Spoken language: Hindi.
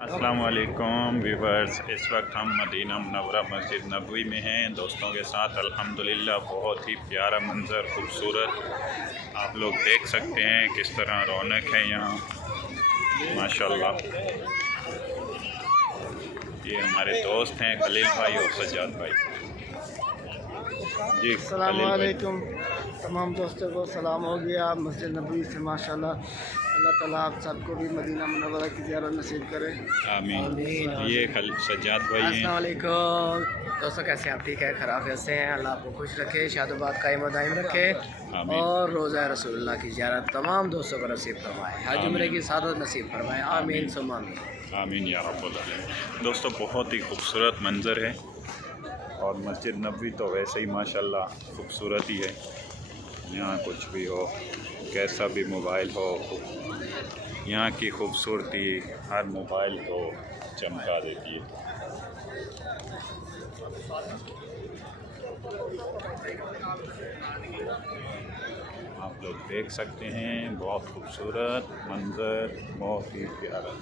अस्सलाम वालेकुम व्यूवर्स। इस वक्त हम मदीना मुनव्वरा मस्जिद नबवी में हैं दोस्तों के साथ। अल्हम्दुलिल्लाह बहुत ही प्यारा मंज़र, खूबसूरत आप लोग देख सकते हैं किस तरह रौनक है यहाँ माशाल्लाह। ये हमारे दोस्त हैं खलील भाई और सज्जाद भाई जी। अस्सलाम वालेकुम तमाम दोस्तों को सलाम हो गया मस्जिद नबवी से माशाल्लाह। अल्लाह ताला आप सबको भी मदीना मुनव्वरा की ज़ियारत नसीब करे, आमीन। ये सज्जाद भाई हैं। अस्सलाम वालेकुम दोस्तों, कैसे आप? ठीक है, खराफियत से हैं। अल्लाह आपको खुश रखे, शादोबाद कायम व दायम रखे और रोज़ा रसूलुल्लाह की ज़ियारत तमाम दोस्तों को नसीब फरमाए, हज उम्रे की सादत नसीब फरमाए। आमीन सुम्मा आमीन आमीन या रब्बुल आलमीन। दोस्तों बहुत ही खूबसूरत मंज़र है और मस्जिद नबवी तो वैसे ही माशाल्लाह खूबसूरत ही है। यहाँ कुछ भी हो, कैसा भी मोबाइल हो, यहाँ की खूबसूरती हर मोबाइल को चमका देती है। आप लोग देख सकते हैं बहुत खूबसूरत मंज़र, बहुत ही प्यारा।